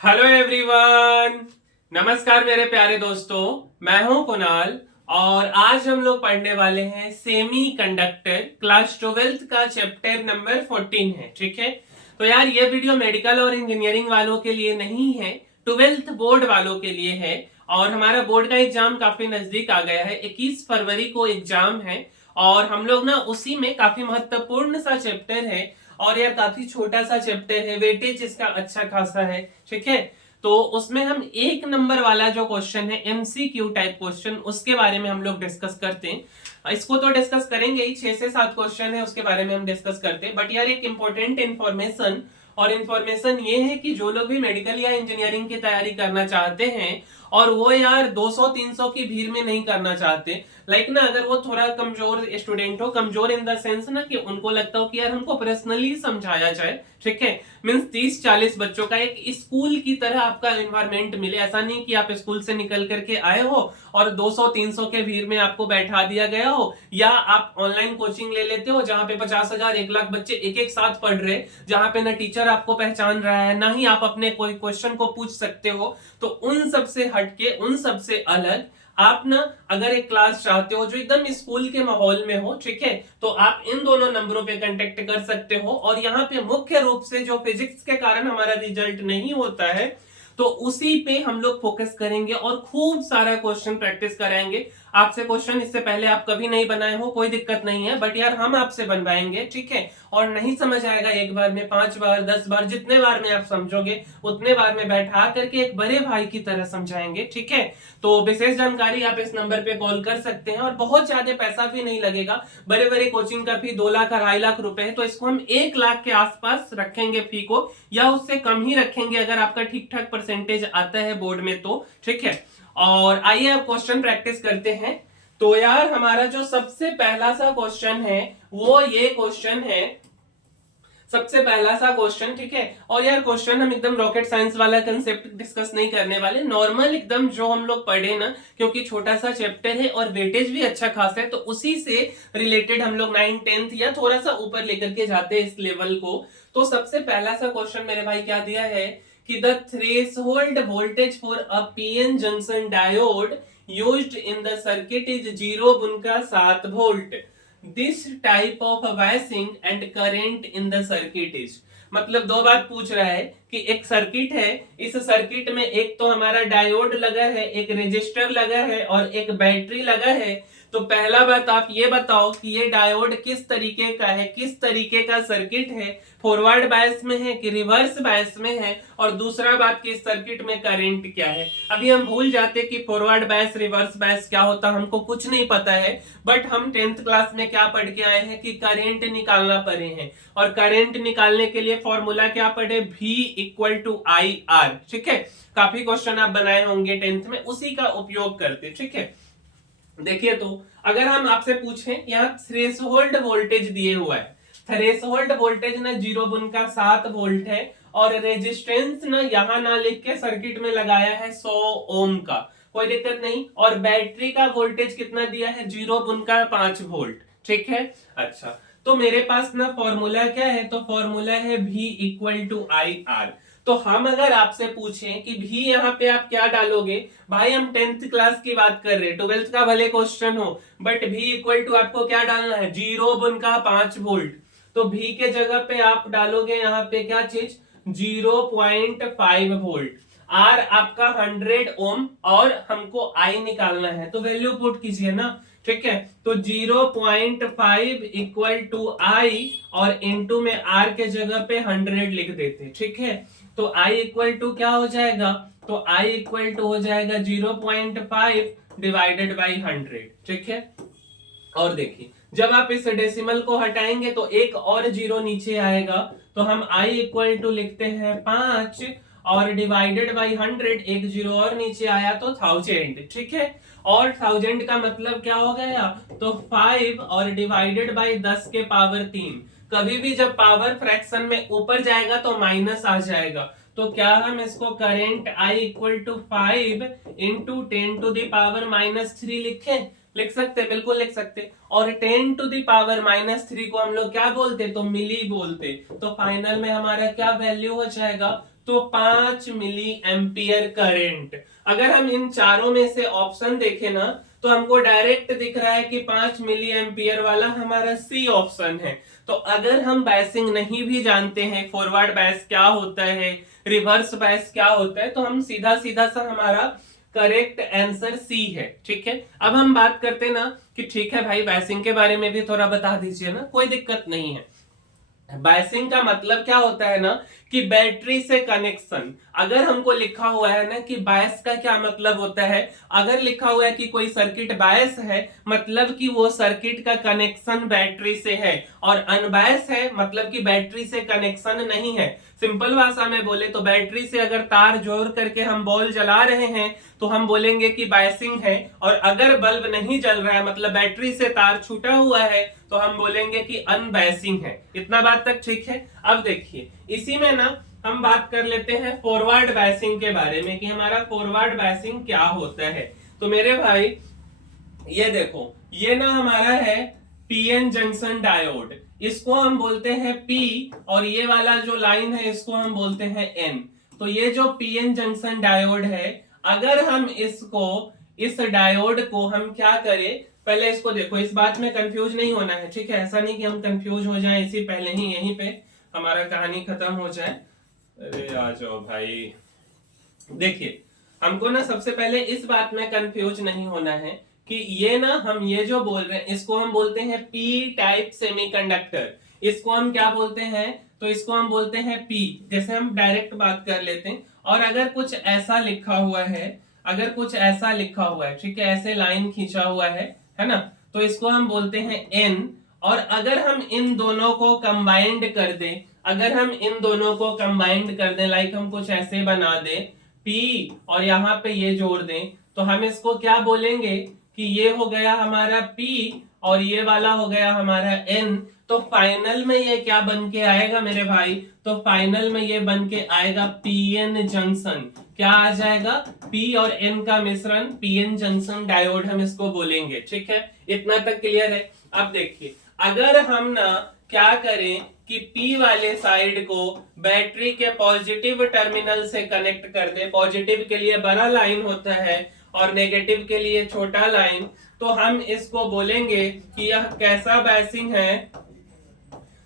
Hello everyone. नमस्कार मेरे प्यारे दोस्तों, मैं हूं कुणाल और आज हम लोग पढ़ने वाले हैं सेमी कंडक्टर क्लास 12th का चैप्टर नंबर 14 है। ठीक है, तो यार ये वीडियो मेडिकल और इंजीनियरिंग वालों के लिए नहीं है, 12th बोर्ड वालों के लिए है। और हमारा बोर्ड का एग्जाम काफी नजदीक आ गया है, 21 फरवरी को एग्जाम है और हम लोग ना उसी में काफी महत्वपूर्ण सा चैप्टर है और यह काफी छोटा सा चैप्टर है, वेटेज इसका अच्छा खासा है। ठीक है, तो उसमें हम एक नंबर वाला जो क्वेश्चन है एमसीक्यू टाइप क्वेश्चन, उसके बारे में हम लोग डिस्कस करते हैं। इसको तो डिस्कस करेंगे ही, 6 से 7 क्वेश्चन है उसके बारे में हम डिस्कस करते हैं। बट यार एक इंपॉर्टेंट इंफॉर्मेशन, और इन्फॉर्मेशन ये है कि जो लोग भी मेडिकल या इंजीनियरिंग की तैयारी करना चाहते हैं और वो यार 200-300 की भीड़ में नहीं करना चाहते, लाइक ना अगर वो थोड़ा कमजोर स्टूडेंट हो, कमजोर इन द सेंस ना कि उनको लगता हो कि यार हमको पर्सनली समझाया जाए, ठीक है, मींस 30-40 बच्चों का एक स्कूल की तरह आपका एनवायरनमेंट मिले। ऐसा नहीं कि आप स्कूल से निकल करके आए हो और 200-300 के भीड़ में आपको बैठा दिया गया हो, या आप ऑनलाइन कोचिंग ले लेते हो जहां पे 50,000-1 लाख बच्चे एक एक साथ पढ़ रहे, जहां पे ना टीचर आपको पहचान रहा है ना ही आप अपने कोई क्वेश्चन को पूछ सकते हो। तो उन सब से हटके, उन सब से अलग आप ना अगर एक क्लास चाहते हो जो एकदम स्कूल के माहौल में हो, ठीक है, तो आप इन दोनों नंबरों पे कांटेक्ट कर सकते हो। और यहाँ पे मुख्य रूप से जो फिजिक्स के कारण हमारा रिजल्ट नहीं होता है, तो उसी पे हम लोग फोकस करेंगे और खूब सारा क्वेश्चन प्रैक्टिस कराएंगे। आपसे क्वेश्चन इससे पहले आप कभी नहीं बनाए हो, कोई दिक्कत नहीं है, बट यार हम आपसे बनवाएंगे, ठीक है। और नहीं समझ आएगा एक बार में, 5 बार 10 बार, जितने बार में आप समझोगे उतने बार में बैठा करके एक बड़े भाई की तरह समझाएंगे, ठीक है। तो विशेष जानकारी आप इस नंबर पे कॉल कर सकते हैं और बहुत ज्यादा पैसा भी नहीं लगेगा। बड़े बड़े कोचिंग का फी 2 लाख 2.5 लाख रुपए है, तो इसको हम 1 लाख के आसपास रखेंगे फी को, या उससे कम ही रखेंगे अगर आपका ठीक ठाक परसेंटेज आता है बोर्ड में तो, ठीक है। और आइए अब क्वेश्चन प्रैक्टिस करते हैं। तो यार हमारा जो सबसे पहला सा क्वेश्चन है वो ये क्वेश्चन है, सबसे पहला सा क्वेश्चन, ठीक है। और यार क्वेश्चन हम एकदम रॉकेट साइंस वाला कंसेप्ट डिस्कस नहीं करने वाले, नॉर्मल एकदम जो हम लोग पढ़े ना, क्योंकि छोटा सा चैप्टर है और वेटेज भी अच्छा खासा है, तो उसी से रिलेटेड हम लोग 9th 10th या थोड़ा सा ऊपर लेकर के जाते हैं इस लेवल को। तो सबसे पहला सा क्वेश्चन मेरे भाई क्या दिया है कि the threshold voltage for a PN junction diode used in the circuit is 0.7 volt. This type of biasing and current in the circuit is, मतलब दो बात पूछ रहा है कि एक सर्किट है, इस सर्किट में एक तो हमारा डायोड लगा है, एक रेजिस्टर लगा है और एक बैटरी लगा है। तो पहला बात आप ये बताओ कि ये डायोड किस तरीके का है, किस तरीके का सर्किट है, फॉरवर्ड बायस में है कि रिवर्स बायस में है, और दूसरा बात कि इस सर्किट में करंट क्या है। अभी हम भूल जाते कि फॉरवर्ड बायस रिवर्स बायस क्या होता, हमको कुछ नहीं पता है, बट हम 10th क्लास में क्या पढ़ के आए हैं कि करंट निकालना पड़े हैं, और करंट निकालने के लिए फॉर्मूला क्या पढ़े, V = IR, ठीक है। काफी क्वेश्चन आप बनाए होंगे 10th में, उसी का उपयोग करते, ठीक है। देखिए, तो अगर हम आपसे पूछें, यहाँ थ्रेशोल्ड वोल्टेज दिए हुआ है, थ्रेशोल्ड वोल्टेज ना 0.7 वोल्ट है, और रेजिस्टेंस ना यहां ना लिख के सर्किट में लगाया है 100 ओम का, कोई दिक्कत नहीं। और बैटरी का वोल्टेज कितना दिया है, 0.5 वोल्ट, ठीक है। अच्छा, तो मेरे पास ना फॉर्मूला क्या है, तो फॉर्मूला है V = IR। तो हम अगर आपसे पूछें कि भी यहाँ पे आप क्या डालोगे, भाई हम 10th क्लास की बात कर रहे हैं, 12th का भले क्वेश्चन हो, बट भी इक्वल टू आपको क्या डालना है, 0.5 वोल्ट। तो भी के जगह पे आप डालोगे यहाँ पे क्या चीज, 0.5 वोल्ट। आर आपका 100 ओम और हमको आई निकालना है, तो वैल्यू पुट कीजिए ना, ठीक है। तो 0.5 = I और इनटू में आर के जगह पे 100 लिख देते, ठीक है। तो I = क्या हो जाएगा, तो I = हो जाएगा 0.5 डिवाइडेड बाई 100, ठीक है। और देखिए, जब आप इस डेसिमल को हटाएंगे तो एक और जीरो नीचे आएगा, तो हम I = लिखते हैं 5 और डिवाइडेड बाई 100, एक जीरो और नीचे आया तो 1000, ठीक है। और 1000 का मतलब क्या हो गया, तो 5 और डिवाइडेड बाई 10 के पावर 3। कभी भी जब पावर फ्रैक्शन में ऊपर जाएगा तो माइनस आ जाएगा, तो क्या हम इसको करेंट I = 5 इंटू 10⁻³ लिख सकते, बिल्कुल लिख सकते। और 10⁻³ को हम लोग क्या बोलते, तो मिली बोलते। तो फाइनल में हमारा क्या वैल्यू हो जाएगा, तो 5 मिली एम्पियर करंट। अगर हम इन चारों में से ऑप्शन देखें ना तो हमको डायरेक्ट दिख रहा है कि 5 मिली एम्पियर वाला हमारा सी ऑप्शन है। तो अगर हम बायसिंग नहीं भी जानते हैं, फॉरवर्ड बायस क्या होता है, रिवर्स बायस क्या होता है, तो हम सीधा सीधा सा हमारा करेक्ट आंसर सी है। ठीक है, अब हम बात करते ना कि ठीक है भाई बायसिंग के बारे में भी थोड़ा बता दीजिए ना। कोई दिक्कत नहीं है। बायसिंग का मतलब क्या होता है ना कि बैटरी से कनेक्शन। अगर हमको लिखा हुआ है ना कि बायस का क्या मतलब होता है, अगर लिखा हुआ है कि कोई सर्किट बायस है मतलब कि वो सर्किट का कनेक्शन बैटरी से है, और अनबायस है मतलब कि बैटरी से कनेक्शन नहीं है। सिंपल भाषा में बोले तो बैटरी से अगर तार जोड़ करके हम बॉल जला रहे हैं तो हम बोलेंगे कि बायसिंग है, और अगर बल्ब नहीं जल रहा है मतलब बैटरी से तार छूटा हुआ है तो हम बोलेंगे कि अनबायसिंग है। इतना बात तक ठीक है। अब देखिए इसी में ना हम बात कर लेते हैं फॉरवर्ड बायसिंग के बारे में कि हमारा फॉरवर्ड बायसिंग क्या होता है। तो मेरे भाई ये देखो, ये ना हमारा है पीएन जंक्शन डायोड, इसको हम बोलते हैं पी, और ये वाला जो लाइन है इसको हम बोलते हैं एन। तो ये जो पीएन जंक्शन डायोड है, अगर हम इसको, इस डायोड को हम क्या करें, पहले इसको देखो, इस बात में कंफ्यूज नहीं होना है। ठीक है, ऐसा नहीं कि हम कंफ्यूज हो जाएं इसी पहले ही यहीं पे हमारा कहानी खत्म हो जाए। अरे आ जाओ भाई। देखिए हमको ना सबसे पहले इस बात में कंफ्यूज नहीं होना है कि ये ना हम ये जो बोल रहे हैं इसको हम बोलते हैं पी टाइप सेमीकंडक्टर। इसको हम क्या बोलते हैं, तो इसको हम बोलते हैं पी। जैसे हम डायरेक्ट बात कर लेते हैं, और अगर कुछ ऐसा लिखा हुआ है, अगर कुछ ऐसा लिखा हुआ है, ठीक है, ऐसे लाइन खींचा हुआ है ना, तो इसको हम बोलते हैं एन। और अगर हम इन दोनों को कंबाइंड कर दें, अगर हम इन दोनों को कंबाइंड कर दें, लाइक हम कुछ ऐसे बना दें P और यहाँ पे ये जोड़ दें, तो हम इसको क्या बोलेंगे कि ये हो गया हमारा P और ये वाला हो गया हमारा N। तो फाइनल में ये क्या बन के आएगा मेरे भाई, तो फाइनल में ये बन के आएगा पीएन जंक्शन। क्या आ जाएगा, P और N का मिश्रण, पीएन जंक्शन डायोड हम इसको बोलेंगे। ठीक है, इतना तक क्लियर है। अब देखिए अगर हम ना क्या करें कि P वाले साइड को बैटरी के पॉजिटिव टर्मिनल से कनेक्ट कर दे, पॉजिटिव के लिए बड़ा लाइन होता है और नेगेटिव के लिए छोटा लाइन, तो हम इसको बोलेंगे कि यह कैसा बायसिंग है,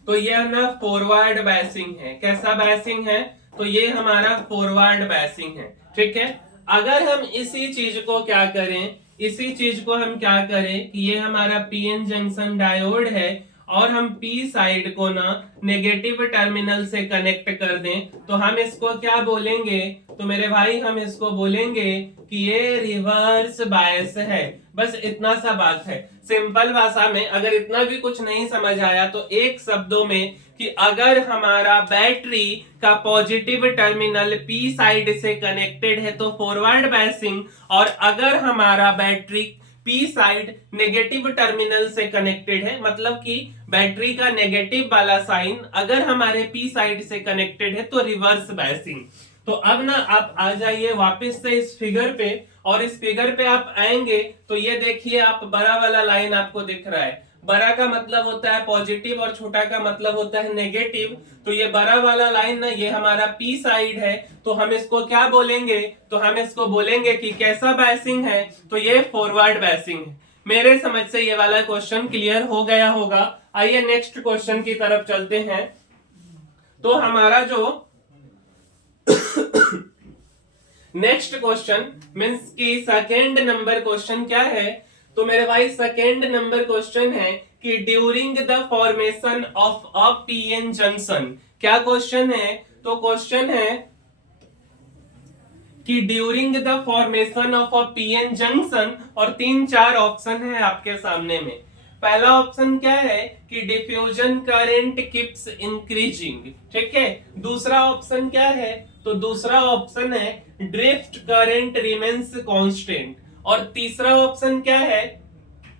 तो यह ना फॉरवर्ड बायसिंग है। कैसा बायसिंग है, तो ये हमारा फॉरवर्ड बायसिंग है। ठीक है, अगर हम इसी चीज को क्या करें, इसी चीज को हम क्या करें कि ये हमारा पीएन जंक्शन डायोड है और हम P साइड को ना नेगेटिव टर्मिनल से कनेक्ट कर दें, तो हम इसको क्या बोलेंगे, तो मेरे भाई हम इसको बोलेंगे कि ये रिवर्स बायस है। बस इतना सा बात है। सिंपल भाषा में अगर इतना भी कुछ नहीं समझ आया तो एक शब्दों में कि अगर हमारा बैटरी का पॉजिटिव टर्मिनल P साइड से कनेक्टेड है तो फॉरवर्ड बायसिंग, और अगर हमारा battery P side negative terminal से कनेक्टेड है मतलब कि बैटरी का नेगेटिव वाला साइन अगर हमारे P साइड से कनेक्टेड है तो रिवर्स बायसिंग। तो अब ना आप आ जाइए वापस से इस फिगर पे, और इस फिगर पे आप आएंगे तो ये देखिए आप बड़ा वाला लाइन आपको दिख रहा है। बड़ा का मतलब होता है पॉजिटिव और छोटा का मतलब होता है नेगेटिव। तो ये बड़ा वाला लाइन ना ये हमारा P साइड है, तो हम इसको क्या बोलेंगे, तो हम इसको बोलेंगे कि कैसा बायसिंग है, तो ये फॉरवर्ड बायसिंग है। मेरे समझ से ये वाला क्वेश्चन क्लियर हो गया होगा। आइए नेक्स्ट क्वेश्चन की तरफ चलते हैं। तो हमारा जो नेक्स्ट क्वेश्चन मींस की सेकेंड नंबर क्वेश्चन क्या है, तो मेरे भाई सेकेंड नंबर क्वेश्चन है कि during the formation of a PN junction. क्या क्वेश्चन है, तो क्वेश्चन है कि during the formation of a PN junction, और 3-4 ऑप्शन है आपके सामने में। पहला ऑप्शन क्या है कि डिफ्यूजन करंट कीप्स इंक्रीजिंग। ठीक है, दूसरा ऑप्शन क्या है, तो दूसरा ऑप्शन है ड्रिफ्ट करंट रिमेन्स कांस्टेंट, और तीसरा ऑप्शन क्या है,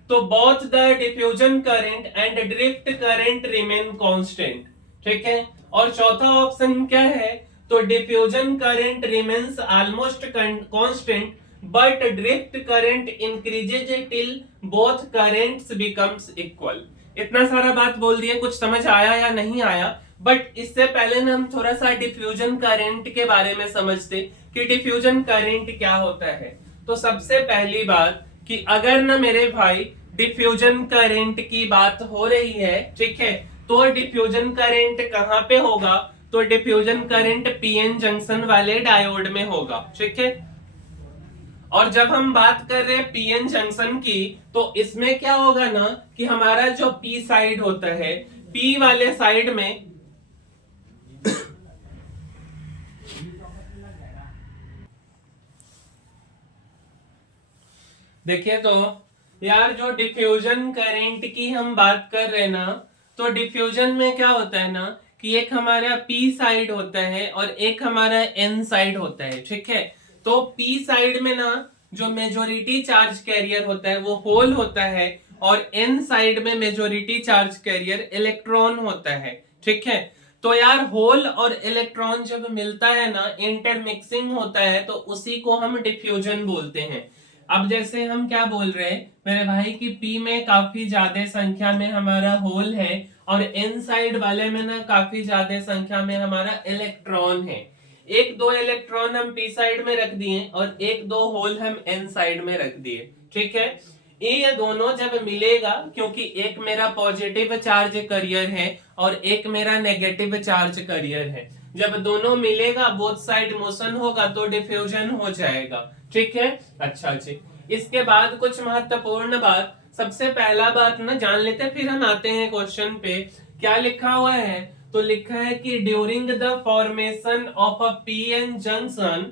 तो both the diffusion current and drift current remain constant. ठीक है, और चौथा ऑप्शन क्या है, तो diffusion current remains almost constant but drift current increases till both currents becomes equal. इतना सारा बात बोल दिए, कुछ समझ आया या नहीं आया, बट इससे पहले ना हम थोड़ा सा डिफ्यूजन करंट के बारे में समझते कि डिफ्यूजन करंट क्या होता है। तो सबसे पहली बात कि अगर ना मेरे भाई डिफ्यूजन करंट की बात हो रही है, ठीक है, तो डिफ्यूजन करंट कहां पे होगा? तो डिफ्यूजन करंट पीएन जंक्शन वाले डायोड में होगा, ठीक है। और जब हम बात कर रहे हैं पीएन जंक्शन की, तो इसमें क्या होगा ना कि हमारा जो पी साइड होता है, पी वाले साइड में देखिए, तो यार जो डिफ्यूजन करंट की हम बात कर रहे हैं ना, तो डिफ्यूजन में क्या होता है ना कि एक हमारा पी साइड होता है और एक हमारा एन साइड होता है, ठीक है। तो पी साइड में ना जो मेजोरिटी चार्ज कैरियर होता है वो होल होता है, और एन साइड में मेजोरिटी चार्ज कैरियर इलेक्ट्रॉन होता है, ठीक है। तो यार होल और इलेक्ट्रॉन जब मिलता है ना, इंटरमिक्सिंग होता है, तो उसी को हम डिफ्यूजन बोलते हैं। अब जैसे हम क्या बोल रहे हैं मेरे भाई की पी में काफी ज्यादा संख्या में हमारा होल है, और एन साइड वाले में ना काफी ज्यादा संख्या में हमारा इलेक्ट्रॉन है। एक दो इलेक्ट्रॉन हम पी साइड में रख दिए और एक दो होल हम एन साइड में रख दिए, ठीक है। ये दोनों जब मिलेगा, क्योंकि एक मेरा पॉजिटिव चार्ज करियर है और एक मेरा नेगेटिव चार्ज करियर है, जब दोनों मिलेगा बोथ साइड मोशन होगा तो डिफ्यूजन हो जाएगा, ठीक है। अच्छा जी, इसके बाद कुछ महत्वपूर्ण बात, सबसे पहला बात ना जान लेते हैं, फिर हम आते हैं क्वेश्चन पे। क्या लिखा हुआ है? तो लिखा है कि during the formation of a PN junction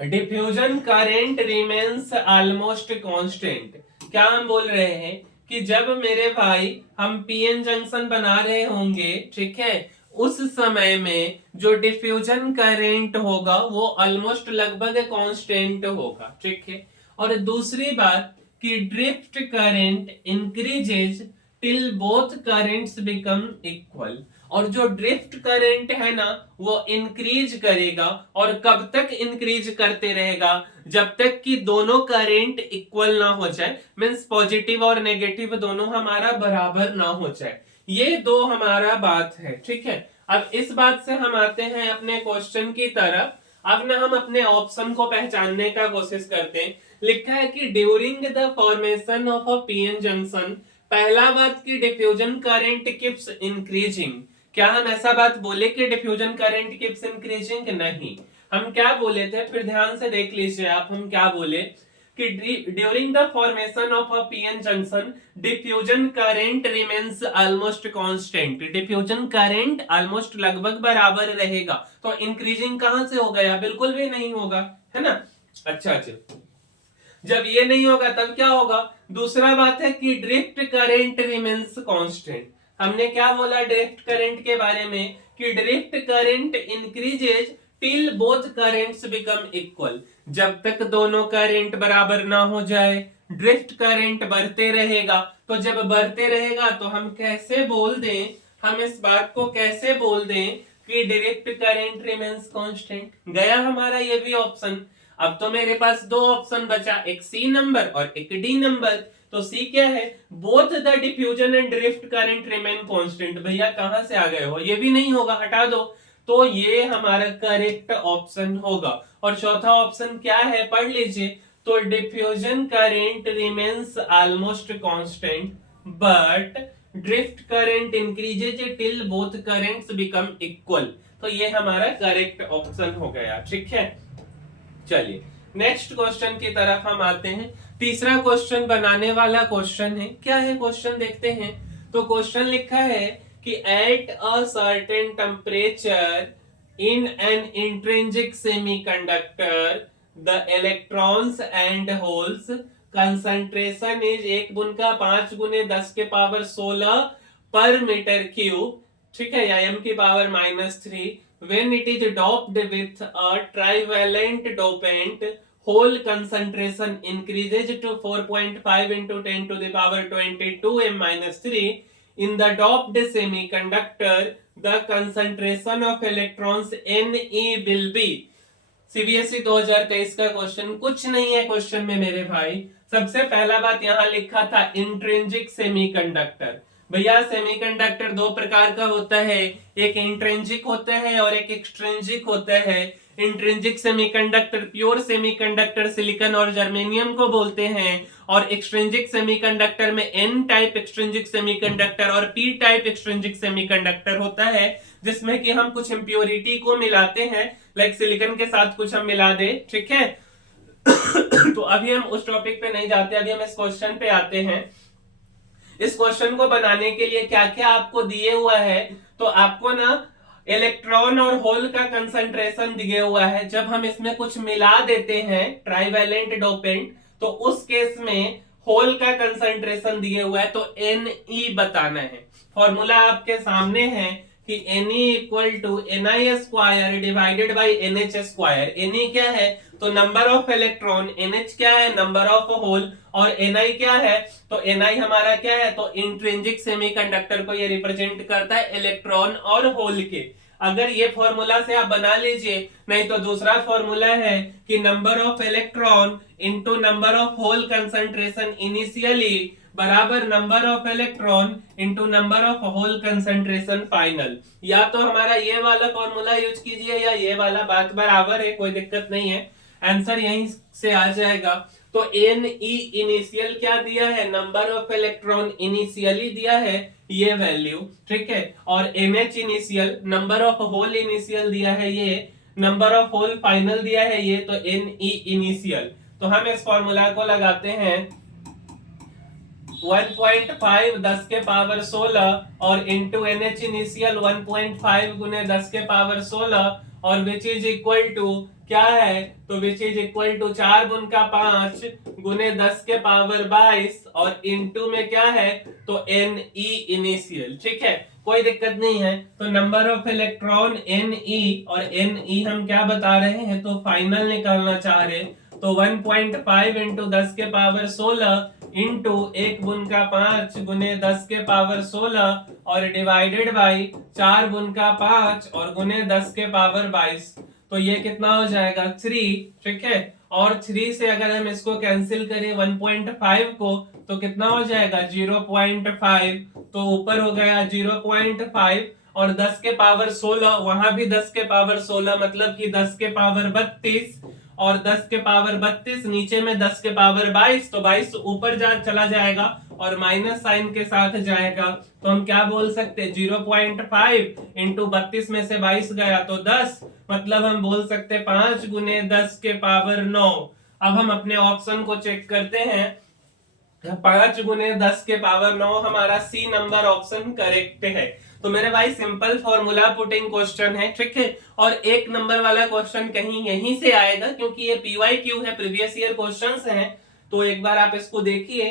diffusion current remains almost constant. क्या हम बोल रहे हैं कि जब मेरे भाई हम पीएन जंक्शन बना रहे होंगे, ठीक है, उस समय में जो डिफ्यूजन करंट होगा वो ऑलमोस्ट लगभग कांस्टेंट होगा, ठीक है। और दूसरी बात कि drift current increases till both currents become equal. और जो ड्रिफ्ट करंट है ना वो इंक्रीज करेगा, और कब तक इंक्रीज करते रहेगा? जब तक कि दोनों करंट इक्वल ना हो जाए, मींस पॉजिटिव और नेगेटिव दोनों हमारा बराबर ना हो जाए। ये दो हमारा बात है, ठीक है। अब इस बात से हम आते हैं अपने क्वेश्चन की तरफ। अब ना हम अपने ऑप्शन को पहचानने का कोशिश करते हैं। लिखा है कि during the formation of a PN junction, पहला बात की डिफ्यूजन करंट कीप्स इंक्रीजिंग। क्या हम ऐसा बात बोले कि डिफ्यूजन करंट कीप्स इंक्रीजिंग? नहीं, हम क्या बोले थे, फिर ध्यान से देख लीजिए आप, हम क्या बोले कि during the formation of a PN junction diffusion current remains almost constant. Diffusion current almost लगभग बराबर रहेगा, तो इंक्रीजिंग कहां से हो गया? बिल्कुल भी नहीं होगा, है ना। अच्छा, जब ये नहीं होगा तब क्या होगा? दूसरा बात है कि ड्रिफ्ट करंट रिमेन्स कांस्टेंट। हमने क्या बोला ड्रिफ्ट करंट के बारे में? कि drift current increases till both currents become equal. जब तक दोनों करंट बराबर ना हो जाए ड्रिफ्ट करंट बढ़ते रहेगा। तो जब बढ़ते रहेगा तो हम कैसे बोल दें, हम इस बात को कैसे बोल दें कि ड्रिफ्ट करंट रिमेन्स कांस्टेंट? गया हमारा ये भी ऑप्शन। अब तो मेरे पास दो ऑप्शन बचा, एक सी नंबर और एक डी नंबर। तो सी क्या है? Both the diffusion and drift current remain constant. भैया कहां से आ गए हो? ये भी नहीं होगा, हटा दो। तो ये हमारा करेक्ट ऑप्शन होगा। और चौथा ऑप्शन क्या है, पढ़ लीजिए। तो diffusion current remains almost constant but drift current increases till both currents become equal. तो ये हमारा करेक्ट ऑप्शन हो गया, ठीक है। चलिए नेक्स्ट क्वेश्चन की तरफ हम आते हैं। तीसरा क्वेश्चन बनाने वाला क्वेश्चन है, क्या है क्वेश्चन देखते हैं। तो क्वेश्चन लिखा है कि at a certain temperature in an intrinsic semiconductor the electrons and holes concentration is 1 × 5 × 10⁻16 पर मीटर क्यूब, ठीक है, या m की power -3 when it is doped with a trivalent dopant, whole concentration increases to 4.5 × 10⁻22 m-3. In the doped semiconductor, the concentration of electrons Ne will be। CBSE 2023 का question कुछ नहीं है question में मेरे भाई। सबसे पहला बात यहां लिखा था इंट्रिंसिक सेमीकंडक्टर। भैया सेमीकंडक्टर दो प्रकार का होता है, एक इंट्रिंसिक होता है और एक एक्सट्रिंसिक होता है। Intrinsic semiconductor pure semiconductor silicon और जर्मेनियम को बोलते हैं, और एक्सट्रिंसिक सेमीकंडक्टर में एन टाइप एक्सट्रिंसिक सेमीकंडक्टर और पी टाइप एक्सट्रिंसिक सेमीकंडक्टर होता है, जिसमें कि हम कुछ इम्प्योरिटी को मिलाते हैं, लाइक सिलिकॉन के साथ कुछ हम मिला दे, ठीक है। तो अभी हम उस टॉपिक पे नहीं जाते, अभी हम इस क्वेश्चन पे आते हैं। इस क्वेश्चन को बनाने के लिए क्या क्या आपको दिए हुआ है, तो आपको ना इलेक्ट्रॉन और होल का कंसंट्रेशन दिए हुआ है। जब हम इसमें कुछ मिला देते हैं ट्राइवेलेंट डोपेंट, तो उस केस में होल का कंसंट्रेशन दिए हुआ है, तो Ne बताना है। फॉर्मूला आपके सामने है कि Ne equal to Ni square divided by NH square. Ne क्या है, तो नंबर ऑफ इलेक्ट्रॉन, NH क्या है, नंबर ऑफ होल, और Ni क्या है, तो Ni हमारा क्या है, तो इंट्रिंसिक सेमीकंडक्टर को ये रिप्रेजेंट करता है इलेक्ट्रॉन और होल के। अगर ये फॉर्मूला से आप बना लीजिए, नहीं तो दूसरा फॉर्मूला है कि number of electron into number of hole concentration initially बराबर number of electron into number of hole concentration final. या तो हमारा ये वाला फॉर्मूला यूज कीजिए या ये वाला, बात बराबर है, कोई दिक्कत नहीं है, आंसर यहीं से आ जाएगा। तो Ne इनिशियल क्या दिया है, नंबर ऑफ इलेक्ट्रॉन इनिशियली दिया है ये वैल्यू, ठीक है, और NH initial, number of hole initial दिया है ये, नंबर ऑफ होल फाइनल दिया है ये, तो Ne इनिशियल। तो हम इस फॉर्मूला को लगाते हैं 1.5 10 के पावर 16 और इंटू NH इनिशियल 1.5 गुने 10 के पावर 16, और विच इज इक्वल टू क्या है, तो विच इज इक्वल टू 4 गुण का 5 गुने 10 के पावर 22, और इनटू में क्या है, तो Ne इनिशियल, ठीक है, कोई दिक्कत नहीं है। तो नंबर ऑफ इलेक्ट्रॉन Ne, और Ne हम क्या बता रहे हैं, तो फाइनल निकालना चाह रहे, तो 1.5 इंटू 10 के पावर 16 इंटू 1 गुण का 5 गुने 10 के पावर 16 और डिवाइडेड बाई 4 गुण का 5 और गुने 10 के पावर 22, तो ये कितना हो जाएगा 3, ठीक है। और 3 से अगर हम इसको कैंसिल करें 1.5 को, तो कितना हो जाएगा 0.5, तो ऊपर हो गया 0.5, और 10 के पावर 16, वहां भी 10 के पावर 16, मतलब कि 10 के पावर 32, और 10 के पावर 32 नीचे में 10 के पावर 22, तो 22 ऊपर चला जाएगा और माइनस साइन के साथ जाएगा, तो हम क्या बोल सकते, 0.5 इंटू 32 में से 22 गया तो 10, मतलब हम बोल सकते 5 गुने 10 के पावर 9। अब हम अपने ऑप्शन को चेक करते हैं, 5 गुने 10 के पावर 9 हमारा सी नंबर ऑप्शन करेक्ट है। तो मेरे भाई सिंपल फॉर्मूला पुटिंग क्वेश्चन है, ठीक है, और 1 नंबर वाला क्वेश्चन कहीं यहीं से आएगा, क्योंकि ये PYQ है, प्रीवियस ईयर क्वेश्चंस हैं। तो एक बार आप इसको देखिए।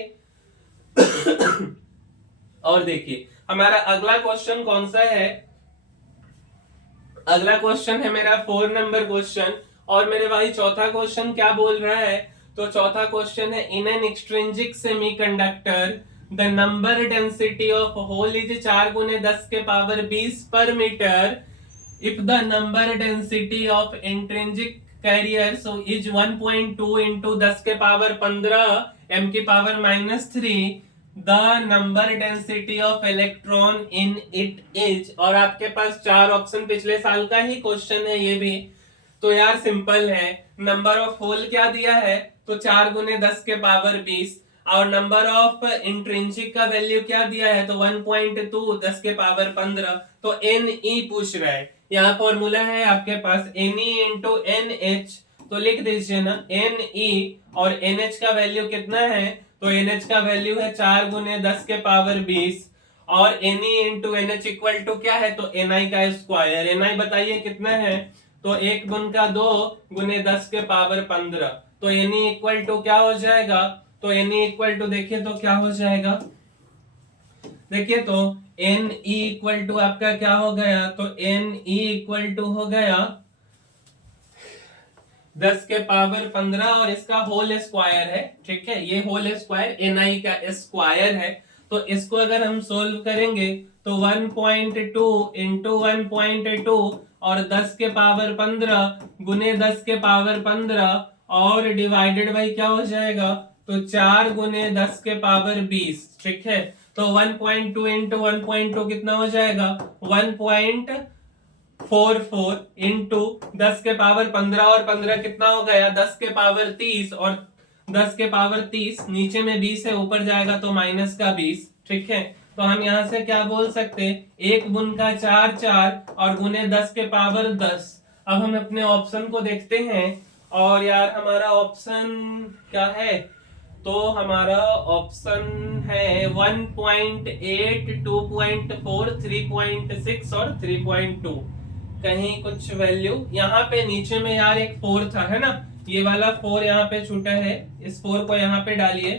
और देखिए हमारा अगला क्वेश्चन कौन सा है, अगला क्वेश्चन है मेरा 4 नंबर क्वेश्चन। और मेरे भाई चौथा क्वेश्चन क्या बोल रहा है, तो चौथा क्वेश्चन है in an extrinsic semiconductor the number density of hole is 4 गुने 10 के पावर 20 पर meter if the number density of intrinsic carrier so is 1.2 into 10 के पावर 15 m की power -3 the number density of electron in it is. और आपके पास 4 option, पिछले साल का ही क्वेश्चन है ये भी, तो यार सिंपल है। नंबर ऑफ होल क्या दिया है, तो 4 गुने 10 के पावर 20, और नंबर ऑफ इंट्रिंसिक का वैल्यू क्या दिया है, तो 1.2 10 के पावर 15, तो Ne पूछ रहा है। यहाँ फॉर्मूला है आपके पास Ne इंटू NH, तो लिख दीजिए ना Ne, और NH का वैल्यू कितना है, तो NH का वैल्यू है 4 गुने 10 के पावर 20, और Ne into NH equal to क्या है, तो Ni का स्क्वायर। Ni बताइए कितना है, तो 1 गुण का 2 गुने 10 के पावर 15, तो Ne इक्वल टू क्या हो जाएगा, तो Ne इक्वल टू देखिए तो क्या हो जाएगा, देखिए तो Ne इक्वल टू आपका क्या हो गया, तो Ne इक्वल टू हो गया 10 के पावर 15, और इसका होल स्क्वायर है, ठीक है, ये होल स्क्वायर Ni का स्क्वायर है। तो इसको अगर हम सोल्व करेंगे तो 1.2 इंटू 1.2 और 10 के पावर 15 गुने 10 के पावर 15 और डिवाइडेड बाई क्या हो जाएगा, तो 4 गुने 10 के पावर 20, ठीक है। तो 1.2 इंटू 1.2 कितना हो जाएगा 1.44 इंटू 10 के पावर 15 और 15 कितना हो गया 10 के पावर 30 और 10 के पावर 30 नीचे में 20 है ऊपर जाएगा तो माइनस का 20। ठीक है, तो हम यहाँ से क्या बोल सकते हैं एक गुण का 4 4 और गुने 10 के पावर 10। अब हम अपने ऑप्शन को देखते हैं और यार हमारा ऑप्शन क्या है, तो हमारा ऑप्शन है 1.8 2.4 3.6 और 3.2। कहीं कुछ वैल्यू यहाँ पे नीचे में यार एक 4 था है ना, ये वाला 4 यहाँ पे छूटा है, इस 4 को यहाँ पे डालिए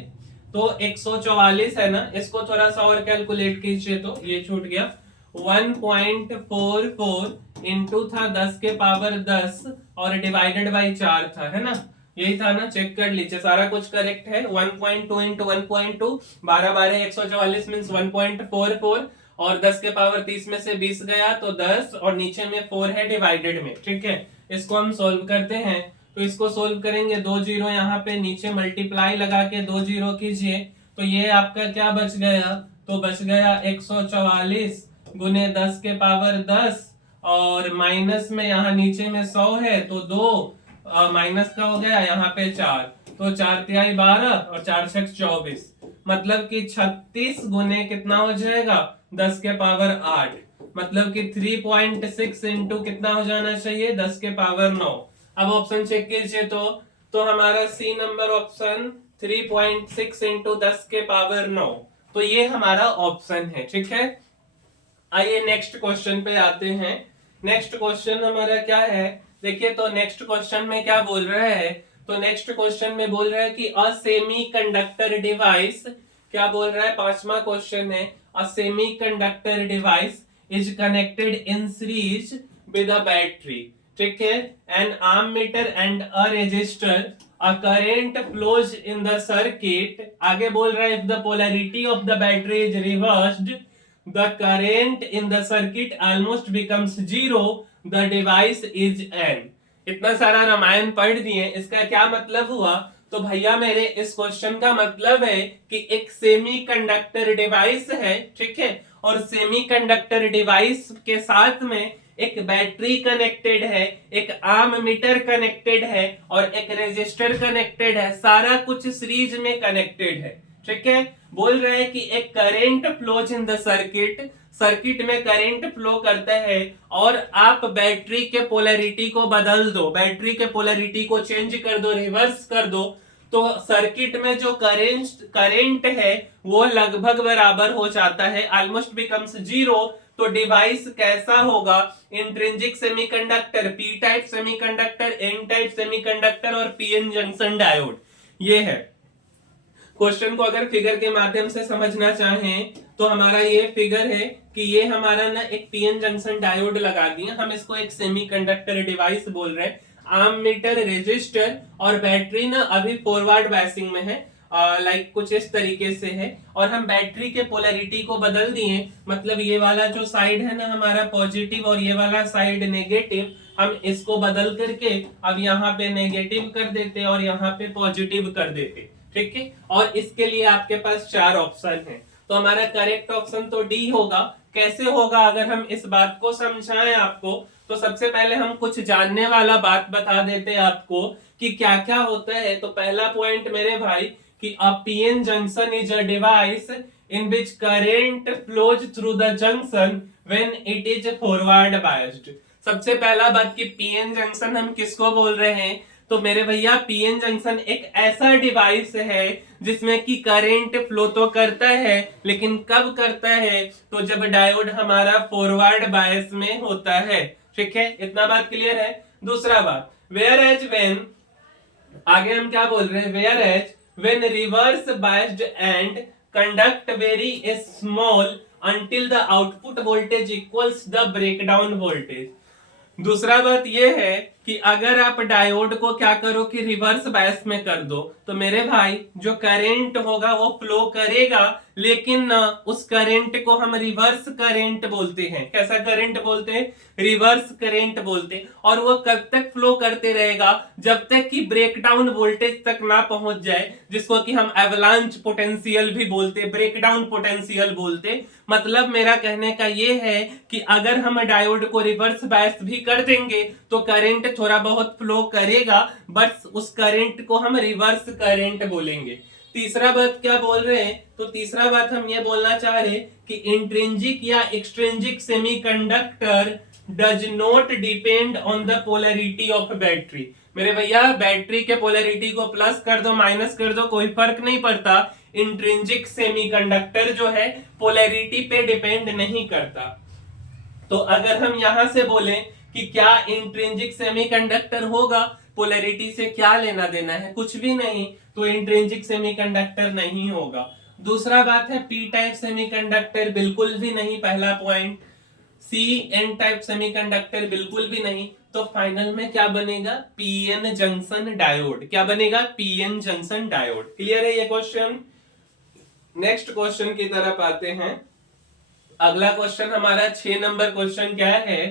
तो 144 है ना, इसको थोड़ा सा और कैलकुलेट कीजिए तो ये छूट गया 1.44 इंटू था 10 के पावर 10 और डिवाइडेड बाई 4 था है ना, यही था ना, चेक कर लीजिए सारा कुछ करेक्ट है। 1.2 इंटू 1.2 12 12 144 मीन्स 1.44 और 10 के पावर 30 में से 20 गया तो 10 और नीचे में 4 है डिवाइडेड में। ठीक है, इसको हम सोल्व करते हैं तो इसको सोल्व करेंगे 2 जीरो यहाँ पे नीचे मल्टीप्लाई लगा के 2 जीरो कीजिए तो ये आपका क्या बच गया, तो बच गया 144 गुने 10 के पावर 10 और माइनस में यहाँ नीचे में 100 है तो 2 माइनस का हो गया यहाँ पे 4, तो 4 तिहाई 12 और 4 छक 24, मतलब कि 36 गुने कितना हो जाएगा 10 के पावर 8, मतलब कि 3.6 इंटू कितना हो जाना चाहिए 10 के पावर 9। अब ऑप्शन चेक कीजिए तो हमारा सी नंबर ऑप्शन 3.6 इंटू 10 के पावर 9, तो ये हमारा ऑप्शन है। ठीक है, आइए नेक्स्ट क्वेश्चन पे आते हैं। नेक्स्ट क्वेश्चन हमारा क्या है, देखिए तो नेक्स्ट क्वेश्चन में क्या बोल रहा है, तो नेक्स्ट क्वेश्चन में बोल रहा है कि अ सेमी कंडक्टर डिवाइस, क्या बोल रहा है पांचवा क्वेश्चन है, a semiconductor device is connected in series with a battery. ठीक है, an ammeter and a resistor, a current flows in the circuit, आगे बोल रहा है if the polarity of the battery is reversed the current in the circuit almost becomes zero, the device is an। इतना सारा रामायण पढ़ दिए, इसका क्या मतलब हुआ, तो भैया मेरे इस क्वेश्चन का मतलब है कि एक सेमी कंडक्टर डिवाइस है, ठीक है, और सेमी कंडक्टर डिवाइस के साथ में एक बैटरी कनेक्टेड है, एक आर्म मीटर कनेक्टेड है और एक रेजिस्टर कनेक्टेड है, सारा कुछ सीरीज में कनेक्टेड है। ठीक है, बोल रहे हैं कि एक current flows in the circuit, circuit में करंट फ्लो करता है और आप बैटरी के पोलैरिटी को बदल दो, बैटरी के पोलैरिटी को चेंज कर दो, रिवर्स कर दो, तो सर्किट में जो करंट है वो लगभग बराबर हो जाता है, ऑलमोस्ट बिकम्स जीरो। तो डिवाइस कैसा होगा, intrinsic semiconductor, P type semiconductor, N type semiconductor और पीएन जंक्शन डायोड। ये है क्वेश्चन को अगर फिगर के माध्यम से समझना चाहें तो हमारा ये फिगर है कि ये हमारा ना एक पीएन जंक्शन डायोड लगा दिए, हम इसको एक सेमीकंडक्टर डिवाइस बोल रहे हैं, आर्म मीटर, रेजिस्टर और बैटरी ना अभी फॉरवर्ड बायसिंग में है, लाइक कुछ इस तरीके से है, और हम बैटरी के पोलैरिटी को बदल दिए, मतलब ये वाला जो साइड है ना हमारा पॉजिटिव और ये वाला साइड नेगेटिव, हम इसको बदल करके अब यहाँ पे नेगेटिव कर देते और यहाँ पे पॉजिटिव कर देते। ठीक है, और इसके लिए आपके पास 4 ऑप्शन है, तो हमारा करेक्ट ऑप्शन तो डी होगा। कैसे होगा अगर हम इस बात को समझाएं आपको, तो सबसे पहले हम कुछ जानने वाला बात बता देते हैं आपको कि क्या क्या होता है। तो पहला पॉइंट मेरे भाई कि अ PN junction is a device in which current flows through the junction when it is forward biased. सबसे पहला बात कि पीएन जंक्शन हम किसको बोल रहे हैं, तो मेरे भैया पीएन जंक्शन एक ऐसा डिवाइस है जिसमें कि करंट फ्लो तो करता है, लेकिन कब करता है, तो जब डायोड हमारा फॉरवर्ड बायस में होता है। ठीक है, इतना बात क्लियर है। दूसरा बात, वेयर एज व्हेन, आगे हम क्या बोल रहे हैं, whereas when reverse biased and conduct very small until the output voltage equals the breakdown voltage। दूसरा बात ये है कि अगर आप डायोड को क्या करो कि रिवर्स बायस में कर दो तो मेरे भाई जो करंट होगा वो फ्लो करेगा, लेकिन ना उस करंट को हम रिवर्स करंट बोलते हैं। कैसा करंट बोलते हैं? रिवर्स करंट बोलते हैं। और वो कब तक फ्लो करते रहेगा? जब तक कि ब्रेकडाउन वोल्टेज तक ना पहुंच जाए, जिसको कि हम एवलांच पोटेंशियल भी बोलते, ब्रेकडाउन पोटेंशियल बोलते। मतलब मेरा कहने का ये है कि अगर हम डायोड को रिवर्स बायस भी कर देंगे तो करंट थोड़ा बहुत फ्लो करेगा, बट उस करंट को हम रिवर्स करंट बोलेंगे। तीसरा बात क्या बोल रहे हैं? तो तीसरा बात हम ये बोलना चाह रहे हैं कि इंट्रिंसिक या extrinsic semiconductor does not depend on the polarity of battery. मेरे भैया बैटरी के पोलैरिटी को प्लस कर दो माइनस कर दो कोई फर्क नहीं पड़ता। इंट्रिंसिक सेमीकंडक्टर जो है पोलैरिटी पे डिपेंड नहीं करता। तो अगर हम यहां से बोलें कि क्या इंट्रिंसिक सेमीकंडक्टर होगा, पोलैरिटी से क्या लेना देना है? कुछ भी नहीं, तो इंट्रिंसिक सेमीकंडक्टर नहीं होगा। दूसरा बात है पी टाइप सेमीकंडक्टर बिल्कुल भी नहीं, पहला point. See N type semiconductor बिल्कुल भी नहीं। तो फाइनल में क्या बनेगा? PN junction diode. क्या बनेगा? PN junction diode. क्लियर है ये क्वेश्चन? नेक्स्ट क्वेश्चन की तरफ आते हैं। अगला क्वेश्चन हमारा 6 नंबर क्वेश्चन क्या है?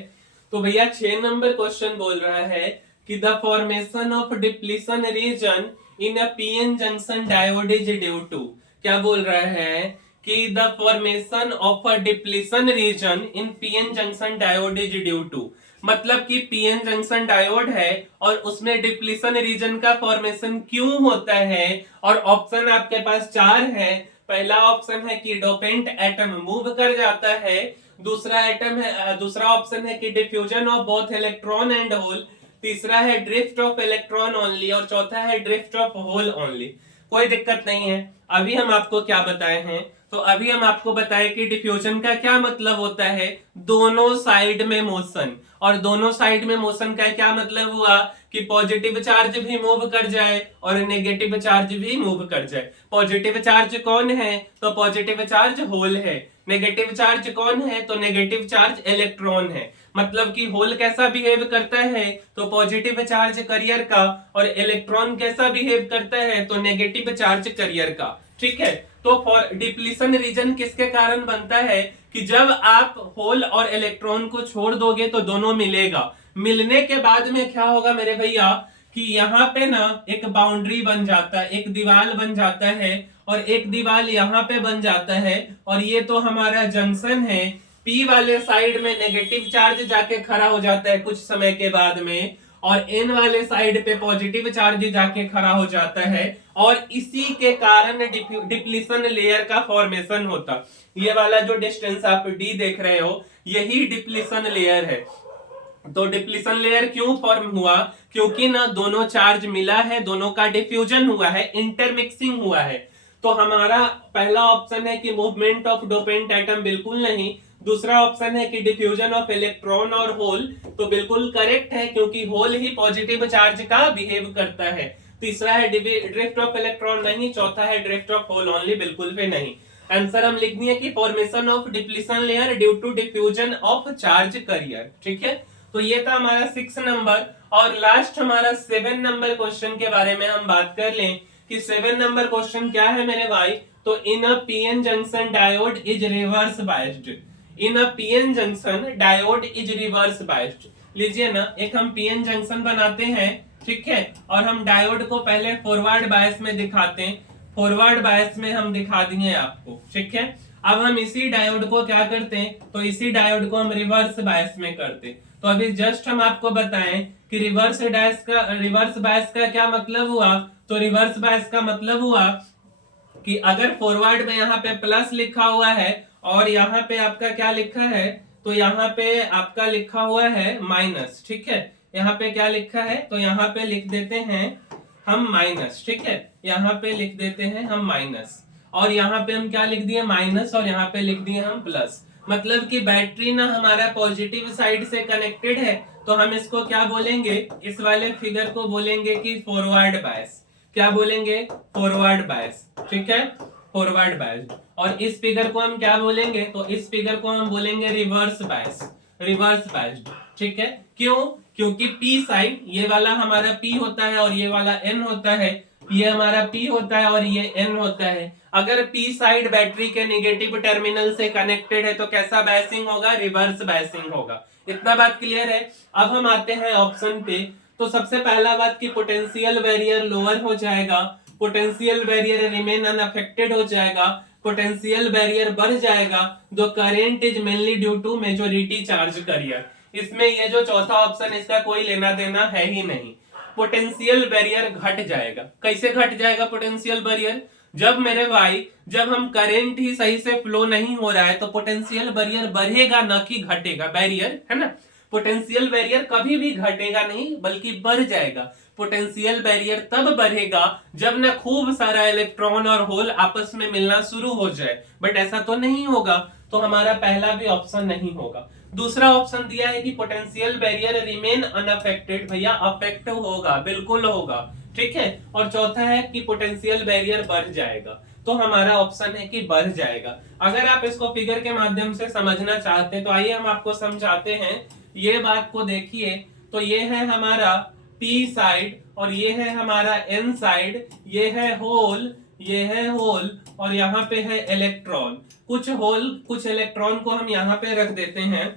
तो भैया 6 नंबर क्वेश्चन बोल रहा है कि the formation of depletion region in a PN junction diode is due to. क्या बोल रहा है कि the formation of a depletion region in PN junction diode is due to. मतलब कि पीएन जंक्शन डायोड है और उसमें डिप्लीशन रीजन का फॉर्मेशन क्यों होता है? और ऑप्शन आपके पास 4 है। पहला ऑप्शन है कि डोपेंट एटम मूव कर जाता है। दूसरा ऑप्शन है कि diffusion of both electron and hole. तीसरा है ड्रिफ्ट ऑफ इलेक्ट्रॉन ओनली और चौथा है ड्रिफ्ट ऑफ होल ओनली। कोई दिक्कत नहीं है। अभी हम आपको क्या बताए हैं? तो अभी हम आपको बताए कि डिफ्यूजन का क्या मतलब होता है? दोनों साइड में मोशन। और दोनों साइड में मोशन का क्या मतलब हुआ कि पॉजिटिव चार्ज भी मूव कर जाए और नेगेटिव चार्ज भी मूव कर जाए। पॉजिटिव चार्ज कौन है? तो पॉजिटिव चार्ज होल है। नेगेटिव चार्ज कौन है? तो नेगेटिव चार्ज इलेक्ट्रॉन है। मतलब कि होल कैसा बिहेव करता है? तो पॉजिटिव चार्ज करियर का। और इलेक्ट्रॉन कैसा बिहेव करता है? तो नेगेटिव चार्ज करियर का। ठीक है। तो फॉर डिप्लीशन रीजन किसके कारण बनता है? कि जब आप होल और इलेक्ट्रॉन को छोड़ दोगे तो दोनों मिलेगा। मिलने के बाद में क्या होगा मेरे भैया कि यहाँ पे ना एक बाउंड्री बन जाता है, एक दीवार बन जाता है और एक दीवार यहाँ पे बन जाता है। और ये तो हमारा जंक्शन है। पी वाले साइड में नेगेटिव चार्ज जाके खड़ा हो जाता है कुछ समय के बाद में, और एन वाले साइड पे पॉजिटिव चार्ज जाके खड़ा हो जाता है। और इसी के कारण डिप्लीशन लेयर का फॉर्मेशन होता। ये वाला जो डिस्टेंस आप डी देख रहे हो यही डिप्लीशन लेयर है। तो डिप्लीशन लेयर क्यों फॉर्म हुआ? क्योंकि ना दोनों चार्ज मिला है, दोनों का डिफ्यूजन हुआ है, इंटरमिक्सिंग हुआ है। तो हमारा पहला ऑप्शन है कि मूवमेंट ऑफ डोपेंट एटम बिल्कुल नहीं। दूसरा ऑप्शन है कि डिफ्यूजन ऑफ इलेक्ट्रॉन और होल, तो बिल्कुल करेक्ट है क्योंकि होल ही पॉजिटिव चार्ज का बिहेव करता है। तीसरा है ड्रिफ्ट ऑफ इलेक्ट्रॉन नहीं। चौथा है ड्रिफ्ट ऑफ होल ओनली, बिल्कुल भी नहीं। आंसर हम लिख दिए कि formation of depletion layer due to diffusion of charge carrier. ठीक है। तो ये था हमारा 6 नंबर। और लास्ट हमारा 7 नंबर क्वेश्चन के बारे में हम बात कर लें कि 7 नंबर क्वेश्चन क्या है मेरे भाई? तो in a PN junction diode is reverse biased. In a PN junction diode is reverse biased. लीजिए ना, एक हम पीएन जंक्शन बनाते हैं, ठीक है, और हम डायोड को पहले फॉरवर्ड बायस में दिखाते हैं। फॉरवर्ड बायस में हम दिखा दिए आपको, ठीक है। अब हम इसी डायोड को क्या करते हैं? तो इसी डायोड को हम रिवर्स बायस में करते हैं। तो अभी जस्ट हम आपको बताएं कि रिवर्स बायस का क्या मतलब हुआ। तो रिवर्स बायस का मतलब हुआ कि अगर फॉरवर्ड में यहाँ पे प्लस लिखा हुआ है और यहाँ पे आपका क्या लिखा है, तो यहाँ पे आपका लिखा हुआ है माइनस, ठीक है। यहाँ पे क्या लिखा है? तो यहाँ पे लिख देते हैं हम माइनस, ठीक है। यहाँ पे लिख देते हैं हम माइनस, और यहाँ पे हम क्या लिख दिए? माइनस, और यहाँ पे लिख दिए हम प्लस। मतलब कि बैटरी ना हमारा पॉजिटिव साइड से कनेक्टेड है, तो हम इसको क्या बोलेंगे? इस वाले फिगर को बोलेंगे कि फॉरवर्ड बायस। क्या बोलेंगे? फॉरवर्ड बायस, ठीक है, फॉरवर्ड बायस। और इस फिगर को हम क्या बोलेंगे? तो इस फिगर को हम बोलेंगे रिवर्स बायस, रिवर्स बायस्ड, ठीक है। क्यों? क्योंकि पी साइड ये वाला हमारा पी होता है और ये वाला एन होता है, ये हमारा पी होता है और ये एन होता है। अगर पी साइड बैटरी के नेगेटिव टर्मिनल से कनेक्टेड है तो कैसा बायसिंग होगा, रिवर्स बायसिंग होगा। इतना बात क्लियर है। अब हम आते हैं ऑप्शन पे। तो सबसे पहला बात की पोटेंशियल बैरियर लोअर हो जाएगा, पोटेंशियल बैरियर रिमेन अनअफेक्टेड हो जाएगा, पोटेंशियल बैरियर बढ़ जाएगा, the current is mainly due to majority charge carrier. इसमें ये जो चौथा ऑप्शन इसका कोई लेना देना है ही नहीं। पोटेंशियल बैरियर घट जाएगा। कैसे घट जाएगा पोटेंशियल बैरियर, जब मेरे भाई जब हम करंट ही सही से फ्लो नहीं हो रहा है तो पोटेंशियल बैरियर बढ़ेगा ना कि घटेगा, बैरियर है ना। पोटेंशियल बैरियर कभी भी घटेगा नहीं बल्कि बढ़ जाएगा। पोटेंशियल बैरियर तब बढ़ेगा जब ना खूब सारा इलेक्ट्रॉन और होल आपस में मिलना शुरू हो जाए, बट ऐसा तो नहीं होगा, तो हमारा पहला भी ऑप्शन नहीं होगा। दूसरा ऑप्शन दिया है कि पोटेंशियल बैरियर रिमेन अनअफेक्टेड, भैया अफेक्ट होगा, बिल्कुल होगा, ठीक है। और चौथा है कि पोटेंशियल बैरियर बढ़ जाएगा, तो हमारा ऑप्शन है कि बढ़ जाएगा। अगर आप इसको फिगर के माध्यम से समझना चाहते हैं तो आइए हम आपको समझाते हैं। ये बात को देखिए, तो ये है हमारा पी साइड और ये है हमारा एन साइड, ये है होल, ये है होल और यहाँ पे है इलेक्ट्रॉन। कुछ होल कुछ इलेक्ट्रॉन को हम यहाँ पे रख देते हैं,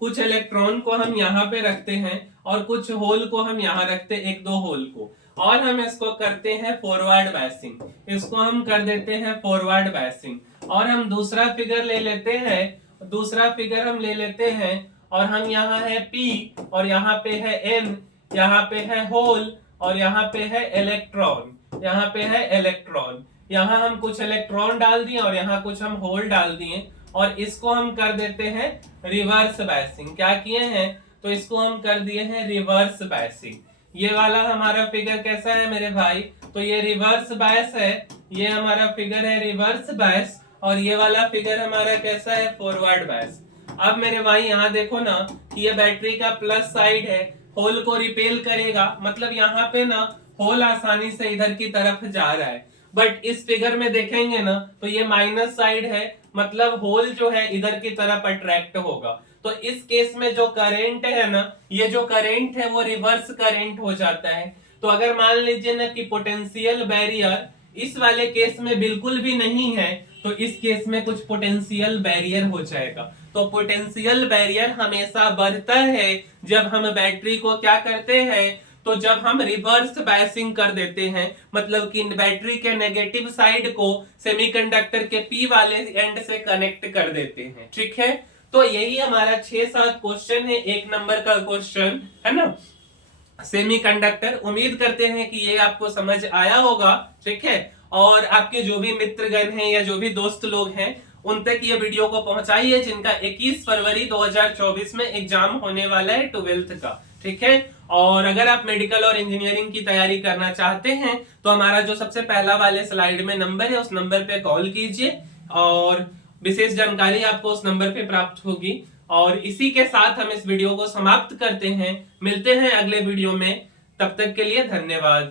कुछ इलेक्ट्रॉन को हम यहाँ पे रखते हैं और कुछ होल को हम यहाँ रखते हैं, एक दो होल को, और हम इसको करते हैं फॉरवर्ड बायसिंग, इसको हम कर देते हैं फॉरवर्ड बायसिंग। और हम दूसरा फिगर ले लेते हैं, दूसरा फिगर हम ले लेते हैं और हम यहाँ है P और यहाँ पे है N, यहाँ पे है होल और यहाँ पे है इलेक्ट्रॉन, यहाँ पे है इलेक्ट्रॉन। यहाँ हम कुछ इलेक्ट्रॉन डाल दिए और यहाँ कुछ हम होल डाल दिए और इसको हम कर देते हैं रिवर्स बायसिंग। क्या किए हैं, तो इसको हम कर दिए हैं रिवर्स बायसिंग। ये वाला हमारा फिगर कैसा है मेरे भाई, तो ये रिवर्स बायस है, ये हमारा फिगर है रिवर्स बायस और ये वाला फिगर हमारा कैसा है, फॉरवर्ड बायस। अब मेरे भाई यहाँ देखो ना कि ये बैटरी का प्लस साइड है, होल को रिपेल करेगा, मतलब यहाँ पे ना होल आसानी से इधर की तरफ जा रहा है। बट इस फिगर में देखेंगे ना तो ये माइनस साइड है, मतलब होल जो है इधर की तरफ अट्रैक्ट होगा। तो इस केस में जो करंट है ना, ये जो करंट है वो रिवर्स करंट हो जाता है। तो अगर मान लीजिए ना कि पोटेंशियल बैरियर इस वाले केस में बिल्कुल भी नहीं है तो इस केस में कुछ पोटेंशियल बैरियर हो जाएगा। तो पोटेंशियल बैरियर हमेशा बढ़ता है जब हम बैटरी को क्या करते हैं, तो जब हम रिवर्स बायसिंग कर देते हैं, मतलब कि बैटरी के नेगेटिव साइड को सेमीकंडक्टर के पी वाले एंड से कनेक्ट कर देते हैं, ठीक है। तो यही हमारा 6-7 क्वेश्चन है, 1 नंबर का क्वेश्चन है ना सेमीकंडक्टर। उम्मीद करते हैं कि ये आपको समझ आया होगा, ठीक है। और आपके जो भी मित्रगण हैं या जो भी दोस्त लोग हैं उन तक ये वीडियो को पहुंचाइए जिनका 21 फरवरी 2024 में एग्जाम होने वाला है 12th का, ठीक है। और अगर आप मेडिकल और इंजीनियरिंग की तैयारी करना चाहते हैं तो हमारा जो सबसे पहला वाले स्लाइड में नंबर है उस नंबर पे कॉल कीजिए और विशेष जानकारी आपको उस नंबर पे प्राप्त होगी। और इसी के साथ हम इस वीडियो को समाप्त करते हैं, मिलते हैं अगले वीडियो में, तब तक के लिए धन्यवाद।